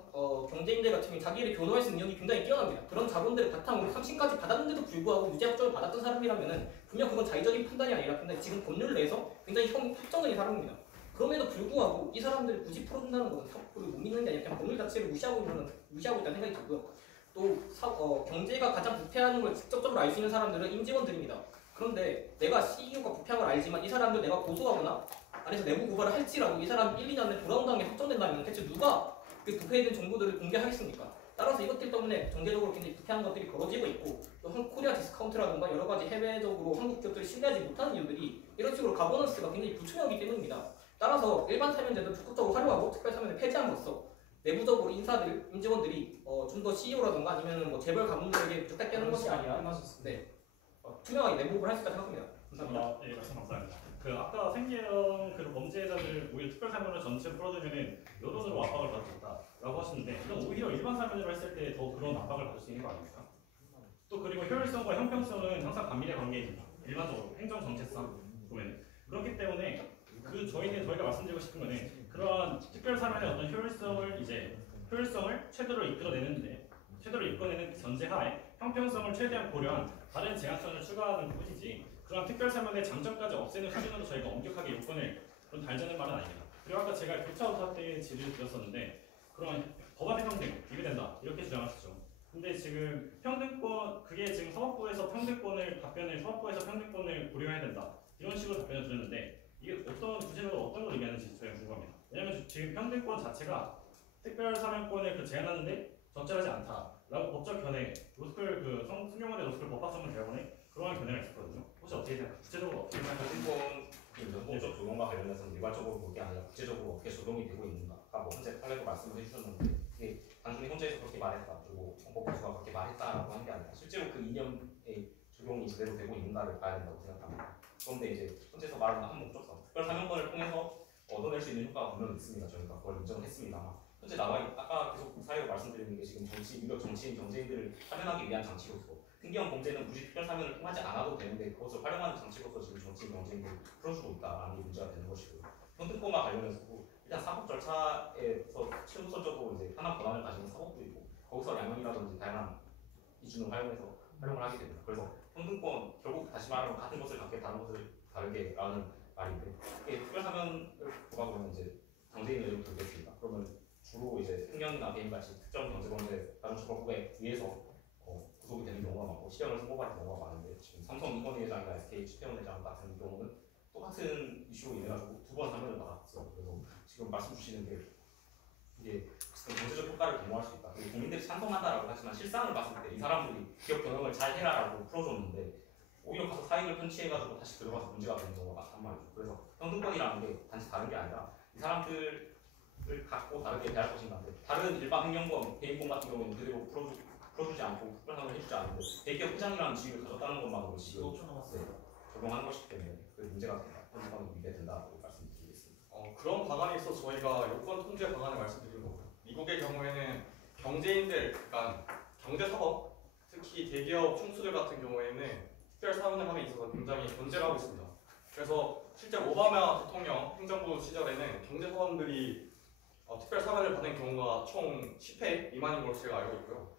경제인들 같은 경우 자기를 변호할 수 있는 능력이 굉장히 뛰어납니다. 그런 자본들을 바탕으로 상신까지 받았는데도 불구하고 유죄 확정을 받았던 사람이라면은 분명 그건 자의적인 판단이 아니라 근데 지금 법률을 내서 굉장히 확정적인 사람입니다. 그럼에도 불구하고 이 사람들을 굳이 풀어준다는 것은 사법부를 못 믿는 게 아니라 그냥 법률 자체를 무시하고 있다는 생각이 들고요. 또 경제가 가장 부패하는 걸 직접적으로 알 수 있는 사람들은 임직원들입니다. 그런데 내가 CEO가 부패한 걸 알지만 이 사람들 내가 고소하거나 안에서 내부 고발을 할지라도 이 사람 1, 2년 안에 돌아온다는 게 확정된다면 대체 누가 그 부패된 정보들을 공개하겠습니까? 따라서 이것들 때문에 전개적으로 굉장히 부패한 것들이 벌어지고 있고 또 코리아 디스카운트라든가 여러 가지 해외적으로 한국 기업들을 신뢰하지 못하는 이유들이 이런 식으로 가버넌스가 굉장히 불투명하기 때문입니다. 따라서 일반 사면제도를 적극적으로 활용하고 특별 사면을 폐지함으로써 내부적으로 인사들, 임직원들이 좀 더 CEO라든가 아니면 재벌 가문들에게 부탁게 하는 것이 아니라 투명하게 내부를 할 수 있다고 생각합니다. 감사합니다. 네, 말씀 감사합니다. 아까 생계형 범죄자들 오히려 특별 사면을 전체로 풀어주면은 여론으로 압박을 받을 수 있다라고 하시는데 이건 오히려 일반 사면으로 했을 때 더 그런 압박을 받을 수 있는 거 아닙니까? 또 그리고 효율성과 형평성은 항상 반비례 관계입니다. 일반적으로 행정 정체성 보면 그렇기 때문에 저희가 말씀드리고 싶은 거는 그러한 특별 사면의 어떤 효율성을 최대로 이끌어내는 전제하에 형평성을 최대한 고려한 다른 제한선을 추가하는 뿐이지 그런 특별 사면의 장점까지 없애는 수준으로 저희가 엄격하게 요건을 달자는 말은 아닙니다. 그리고 아까 제가 교차오타 때 질의를 드렸었는데 그런 법안의 평등 비교된다 이렇게 주장하시죠. 근데 지금 평등권 그게 지금 사법부에서 평등권을 고려해야 된다 이런 식으로 답변을 드렸는데 이게 구체적으로 어떤 걸 의미하는지 저희가 궁금합니다. 왜냐하면 지금 평등권 자체가 특별 사면권을 제한하는데 적절하지 않다라고 법적 견해 승용원의 로스쿨 법학전문 대학원에 그러한 견해가 있었거든요. 혹시 어떻게 생각하세요? 구체적으로 어떻게 생각하세요? 연봉적 적용과 관련해서는 일괄적으로 볼 게 아니라 구체적으로 어떻게 적용이 되고 있는가 뭐 현재 판례도 말씀을 해주셨는데 이게 단순히 헌재에서 그렇게 말했다 그리고 헌법기수가 그렇게 말했다라고 하는 게 아니라 실제로 그 이념의 적용이 제대로 되고 있는가를 봐야 된다고 생각합니다. 그런데 이제 헌재에서 말하는 한 목적성 특별 사면권을 통해서 얻어낼 수 있는 효과가 분명히 있습니다. 저희가 그걸 인정을 했습니다만 현재 아까 계속 사례로 말씀드리는 게 지금 유력 정치인 경제인들을 사면하기 위한 장치로서 특이한 범죄는 굳이 특별 사면을 통하지 않아도 되는데 그것을 활용하는 장치로서 지금 정치인 경제인들을 풀어주고 있다라는 게 문제가 되는 것이고요. 평등권과 관련해서도 일단 사법 절차에서 최우선적으로 이제 하나 권한을 가지는 사법부이고 거기서 양형이라든지 다양한 기준을 활용해서 활용을 하게 됩니다. 그래서 평등권 결국 다시 말하면 같은 것을 갖게 다른 것을 다르게라는 말인데 이게 특별 사면을 부과하면 이제 경제인의 예를 들겠습니다. 그러면 주로 이제 생명이나 개인같이 특정 경제범죄 가중처벌법에 의해서 구속이 되는 경우가 많고 실형을 선고받는 경우가 많은데 지금 삼성 이건희 회장이나 SK 최태원 회장 같은 경우는 똑같은 이슈로 인해 가지고 2번 사면을 받았어요. 그래서 지금 말씀 주시는 게 이게 경제적 효과를 도모할 수 있다. 국민들이 찬성한다라고 하지만 실상을 봤을 때 이 사람들이 기업 경영을 잘 해라라고 풀어줬는데 오히려 가서 사익을 편취해가지고 다시 들어가서 문제가 되는 경우가 많단 말이죠. 그래서 평등권이라는 게 단지 다른 게 아니라 이 사람들을 갖고 다르게 대할 것인가인데 다른 일반 행정범, 개인범 같은 경우는 그대로 풀어주지 않고 특별상을 해주지 않는데 대기업 회장이라는 지위를 가졌다는 것만으로 지금 적용하는 것이기 때문에 그 문제가 된다. 평등권이 위배된다고 말씀드리겠습니다. 그런 방안에 있어서 저희가 요건 통제 방안을 말씀드리는 거고요. 미국의 경우에는 경제인들, 그러니까 경제사법, 특히 대기업 총수들 같은 경우에는 특별 사면을 함에 있어서 굉장히 견제를 하고 있습니다. 그래서 실제 오바마 대통령 행정부 시절에는 경제사원들이 특별 사면을 받는 경우가 총 10회 미만인 걸로 제가 알고 있고요.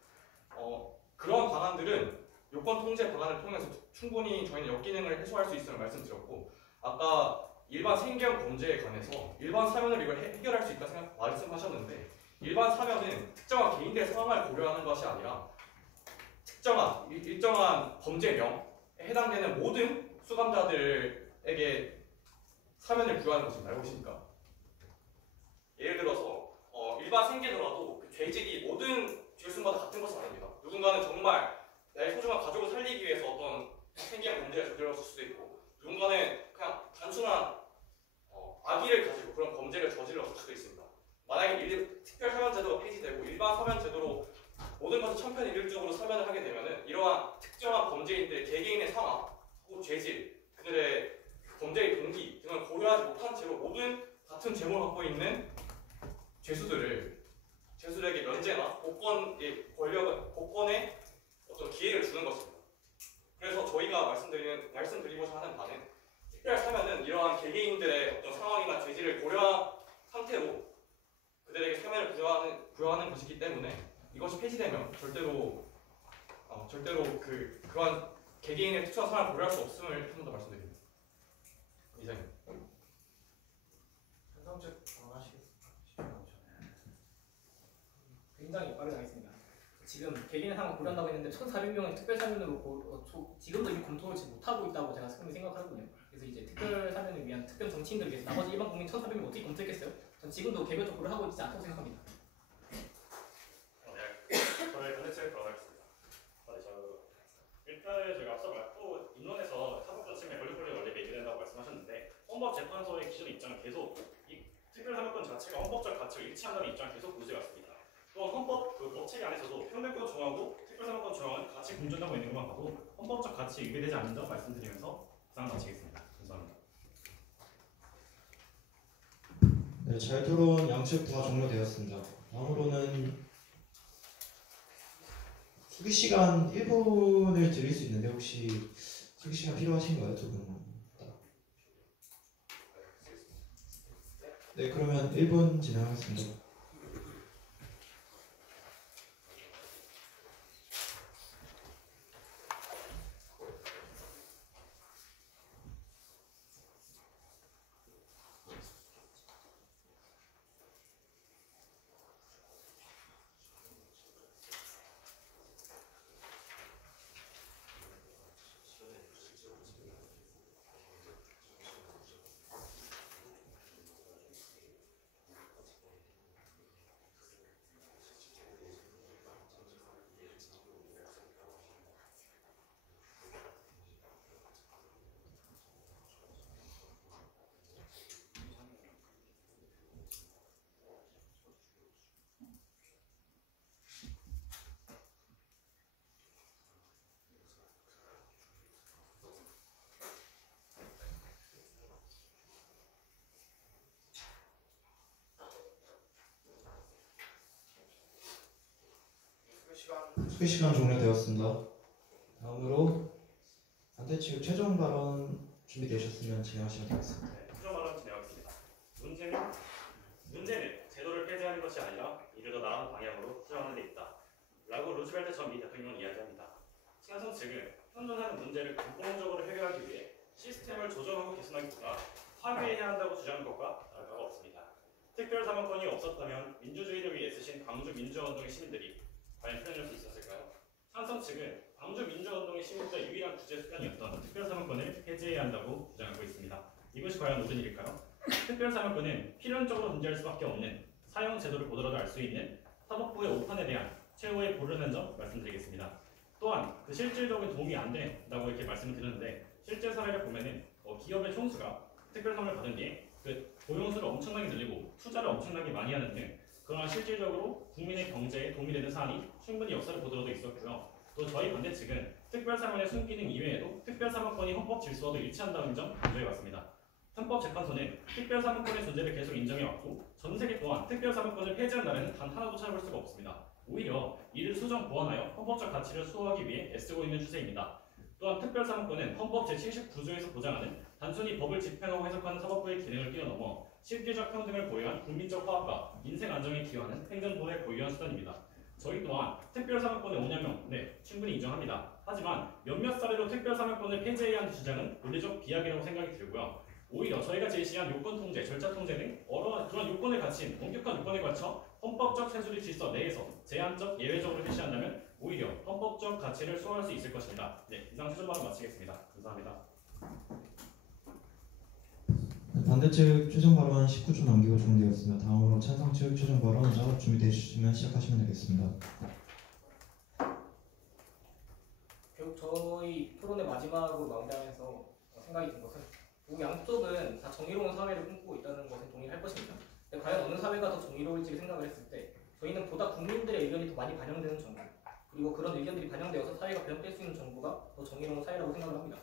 그런 방안들은 요건 통제 방안을 통해서 충분히 저희는 역기능을 해소할 수 있음을 말씀드렸고, 아까 일반 생계형 범죄에 관해서 일반 사면으로 이걸 해결할 수 있다 말씀하셨는데, 일반 사면은 특정한 개인들의 상황을 고려하는 것이 아니라 일정한 범죄명에 해당되는 모든 수감자들에게 사면을 부여하는 것입니다. 알고 계십니까? 예를 들어서 일반 생계더라도 그 죄질이 모든 죄수마다 같은 것은 아닙니다. 누군가는 정말 나의 소중한 가족을 살리기 위해서 어떤 생계형 범죄를 저질렀을 수도 있고, 누군가는 그냥 단순한 악의를 가지고 그런 범죄를 저질렀을 수도 있습니다. 만약에 특별사면제도가 폐지되고 일반 사면제도로 모든 것을 천편일률적으로 사면을 하게 되면은 이러한 특정한 범죄인들의 개개인의 상황, 혹은 죄질, 그들의 범죄의 동기 등을 고려하지 못한 채로 모든 같은 죄목을 갖고 있는 죄수들에게 면제나 복권의 어떤 기회를 주는 것입니다. 그래서 저희가 말씀드리고자 하는 바는, 특별 사면은 이러한 개개인들의 어떤 상황이나 죄질을 고려한 상태로 그들에게 사면을 부여하는 것이기 때문에 이것이 폐지되면 절대로 그러한 개개인의 특수한 상황을 고려할 수 없음을 한 번 더 말씀드립니다. 이상입니다. 현상적 굉장히 빠르게 하겠습니다. 지금 개개인의 상황을 고려한다고 했는데 1,400명의 특별사면으로 지금도 이미 검토를 못하고 있다고 제가 생각하거든요. 그래서 이제 특별사면을 위한 특별 정치인들을 위해서 나머지 일반 국민 1,400명 어떻게 검토했겠어요? 전 지금도 개별적으로 고려하고 있지 않다고 생각합니다. 저의 견해책을 들어가겠습니다. 일단은 저희가 앞서 말고 인론에서 사법자 측면 권리권리 원리 매개된다고 말씀하셨는데, 헌법재판소의 기존의 입장은 계속 이 특별사면권 자체가 헌법적 가치를 일치한다는 입장을 계속 고수해왔습니다. 또한 헌법 법체계 안에서도 평등권 조항하고 특별사면권 조항은 같이 공존하고 있는 것만 봐도 헌법적 가치에 위배되지 않는 점 말씀드리면서 이상 마치겠습니다. 감사합니다. 네, 잘 들어온 양측 다 종료되었습니다. 다음으로는 수기 시간 1분을 드릴 수 있는데 혹시 수기 시간 필요하신가요, 두 분? 네, 그러면 1분 진행하겠습니다. 수기 시간 종료되었습니다. 다음으로 안태치우 최종 발언 준비되셨으면 진행하시면 되겠습니다. 네, 최종 발언 진행하겠습니다. 문제는 제도를 폐지하는 것이 아니라 이를 더 나은 방향으로 수정하는 데 있다 라고 루즈벨트 전 미 대통령은 이야기합니다. 찬성 측은 현존하는 문제를 근본적으로 해결하기 위해 시스템을 조정하고 개선하기보다 파괴해야 한다고 주장하는 것과 다를 바가 없습니다. 특별사면권이 없었다면 민주주의를 위해 애쓰신 광주 민주화운동의 시민들이 과연 편해질 수 있었을까요? 찬성 측은 광주 민주화운동의 시민들의 유일한 구제 수단이었던 특별사면권을 폐지해야 한다고 주장하고 있습니다. 이것이 과연 옳은 일일까요? 특별사면권은 필연적으로 존재할 수밖에 없는 사형 제도를 보더라도 알 수 있는 사법부의 오판에 대한 최후의 보류라는 점 말씀드리겠습니다. 또한 그 실질적인 도움이 안 된다고 이렇게 말씀을 드렸는데, 실제 사례를 보면은 기업의 총수가 특별사면을 받은 뒤에 그 고용수를 엄청나게 늘리고 투자를 엄청나게 많이 하는 등 그러나 실질적으로 국민의 경제에 도움이 되는 사안이 충분히 역사를 보더라도 있었고요. 또 저희 반대 측은 특별사면의 순기능 이외에도 특별사면권이 헌법 질서와도 일치한다는 점 강조해왔습니다. 헌법재판소는 특별사면권의 존재를 계속 인정해왔고, 전 세계 또한 특별사면권을 폐지한 나라는 단 하나도 찾아볼 수가 없습니다. 오히려 이를 수정 보완하여 헌법적 가치를 수호하기 위해 애쓰고 있는 추세입니다. 또한 특별사면권은 헌법 제79조에서 보장하는 단순히 법을 집행하고 해석하는 사법부의 기능을 뛰어넘어 실질적 평등을 보유한 국민적 화합과 인생 안정에 기여하는 행정본의 고유한 수단입니다. 저희 또한 특별사면권의 오냐명, 충분히 인정합니다. 하지만 몇몇 사례로 특별사면권을 폐지해야 하는 주장은 논리적 비약이라고 생각이 들고요. 오히려 저희가 제시한 요건 통제, 절차 통제 등 그런 요건을 갖춘 엄격한 요건에 걸쳐 헌법적 세수리 질서 내에서 제한적 예외적으로 실시한다면 오히려 헌법적 가치를 수호할 수 있을 것입니다. 네, 이상 최종 발언 마치겠습니다. 감사합니다. 반대측 최종 발언 19초 남기고 종료되었습니다. 다음으로 찬성 측 최종 발언자 준비되어 주시면 시작하시면 되겠습니다. 결국 저희 토론의 마지막으로 마무리하면서 생각이 든 것은 우 양쪽은 다 정의로운 사회를 꿈꾸고 있다는 것에 동의할 것입니다. 근데 과연 어느 사회가 더 정의로울지 생각을 했을 때 저희는 보다 국민들의 의견이 더 많이 반영되는 정부, 그리고 그런 의견들이 반영되어서 사회가 변화될 수 있는 정부가 더 정의로운 사회라고 생각을 합니다.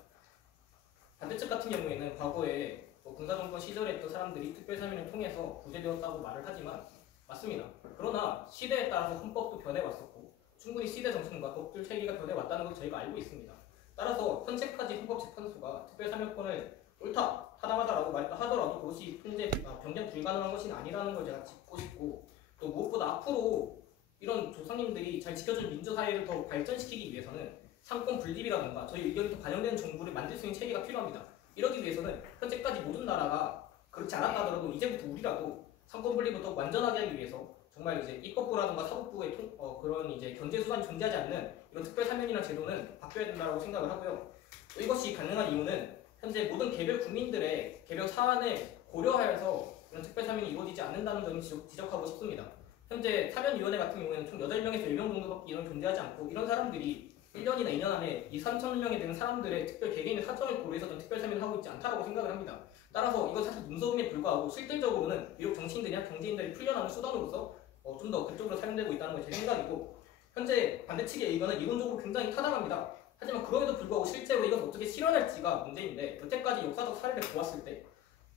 반대측 같은 경우에는 과거에 군사정권 시절에 했던 사람들이 특별사면을 통해서 구제되었다고 말을 하지만 맞습니다. 그러나 시대에 따라서 헌법도 변해왔었고 충분히 시대 정신과 법률 체계가 변해왔다는 걸 저희가 알고 있습니다. 따라서 현재까지 헌법재판소가 특별사면권을 옳다, 타당하다라고 하더라도 그것이 변경 불가능한 것이 아니라는 걸 제가 짚고 싶고, 또 무엇보다 앞으로 이런 조상님들이 잘 지켜준 민주사회를 더 발전시키기 위해서는 상권 분립이라든가 저희 의견이 더 반영되는 정부를 만들 수 있는 체계가 필요합니다. 이러기 위해서는 현재까지 모든 나라가 그렇지 않았다 하더라도 이제부터 우리라도 상권 분립을 더 완전하게 하기 위해서 정말 이제 입법부라든가 사법부의 그런 이제 견제 수단이 존재하지 않는 이런 특별사면이나 제도는 바뀌어야 된다고 생각을 하고요. 또 이것이 가능한 이유는 현재 모든 개별 국민들의 개별 사안을 고려하여서 이런 특별사면이 이루어지지 않는다는 점을 지적하고 싶습니다. 현재 사면위원회 같은 경우에는 총 8명에서 10명 정도밖에 이런 존재하지 않고 이런 사람들이 1년이나 2년 안에 이 3,000명에 되는 사람들의 특별 개개인의 사정을 고려해서 전 특별사면을 하고 있지 않다고 생각을 합니다. 따라서 이건 사실 문서음에 불과하고 실질적으로는 비록 정치인들이나 경제인들이 풀려나는 수단으로서 좀 더 그쪽으로 사용되고 있다는 게 제 생각이고, 현재 반대측의 의견은 이론적으로 굉장히 타당합니다. 하지만 그럼에도 불구하고 실제로 이걸 어떻게 실현할지가 문제인데, 여태까지 역사적 사례를 보았을 때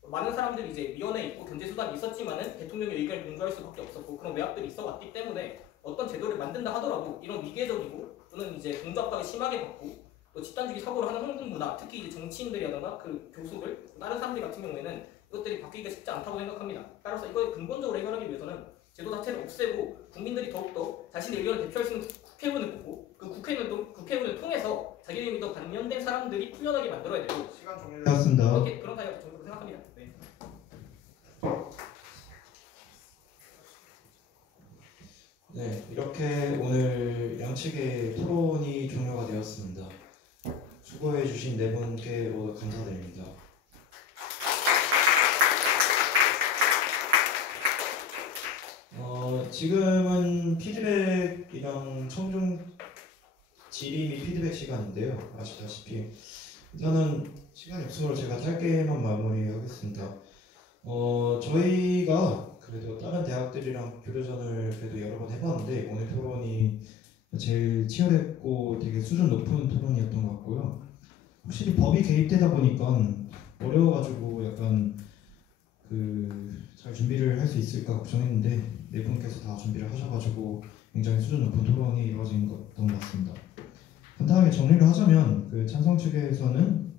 많은 사람들이 이제 위원회에 있고 견제 수단이 있었지만은 대통령의 의견을 공조할 수밖에 없었고 그런 외압들이 있어왔기 때문에 어떤 제도를 만든다 하더라도 이런 위계적이고 또는 이제 공조 압박을 심하게 받고 또 집단주의 사고를 하는 한국 문화, 특히 이제 정치인들이라든가 그 교수들, 다른 사람들 같은 경우에는 이것들이 바뀌기가 쉽지 않다고 생각합니다. 따라서 이걸 근본적으로 해결하기 위해서는 제도 자체를 없애고 국민들이 더욱더 자신의 의견을 대표할 수 있는 국회의원을 뽑고 그 국회의원을 통해서 자기의 의견이 더 반영된 사람들이 풀려나게 만들어야 되고, 시간 종료되었습니다. 그런 사회가 정도로 생각합니다. 네. 네, 이렇게 오늘 양측의 토론이 종료가 되었습니다. 수고해주신 네 분께 모두 감사드립니다. 지금은 피드백이랑 청중 질의 및 피드백 시간인데요. 아시다시피 일단은 시간이 없으므로 제가 짧게만 마무리하겠습니다. 저희가 그래도 다른 대학들이랑 교류전을 그래도 여러 번 해봤는데 오늘 토론이 제일 치열했고 되게 수준 높은 토론이었던 것 같고요. 확실히 법이 개입되다 보니까 어려워가지고 약간 잘 준비를 할 수 있을까 걱정했는데 네 분께서 다 준비를 하셔가지고 굉장히 수준 높은 토론이 이루어진 것 같습니다. 간단하게 정리를 하자면 찬성 측에서는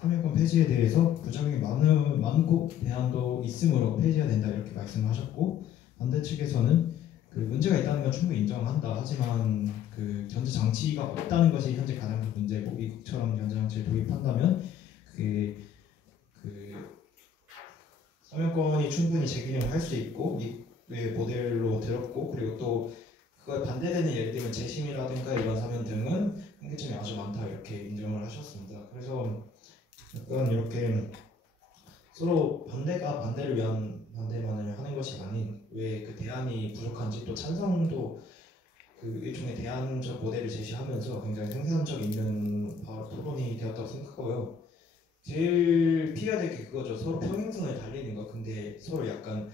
사면권 폐지에 대해서 부작용이 많고 대안도 있으므로 폐지해야 된다 이렇게 말씀을 하셨고, 반대 측에서는 문제가 있다는 건 충분히 인정한다. 하지만 견제 장치가 없다는 것이 현재 가장 큰 문제고 미국처럼 견제 장치를 도입한다면 그게 사면권이 충분히 재기능을 할 수 있고 미국의 모델로 들었고, 그리고 또 그거에 반대되는 예를 들면 재심이라든가 이런 사면 등은 한계점이 아주 많다 이렇게 인정을 하셨습니다. 그래서 약간 이렇게 서로 반대가 반대를 위한 반대만을 하는 것이 아닌 왜 대안이 부족한지, 또 찬성도 일종의 대안적 모델을 제시하면서 굉장히 생산적 있는 토론이 되었다고 생각하고요. 제일 피해야 될 게 그거죠. 서로 평행선을 달리는 거. 근데 서로 약간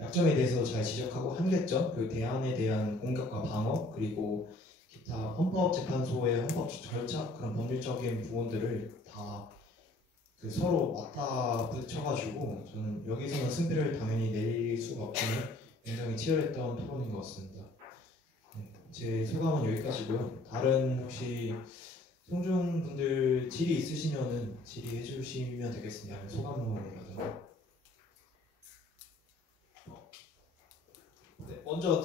약점에 대해서 잘 지적하고 한계점, 대안에 대한 공격과 방어, 그리고 기타 헌법재판소의 헌법 절차, 그런 법률적인 부분들을 다 서로 맞다 붙여가지고 저는 여기서는 승패를 당연히 내릴 수가 없지만 굉장히 치열했던 토론인 것 같습니다. 네, 제 소감은 여기까지고요. 다른 혹시 청중분들 질의 있으시면은 질의해 주시면 되겠습니다. 소감이라든가. 네, 먼저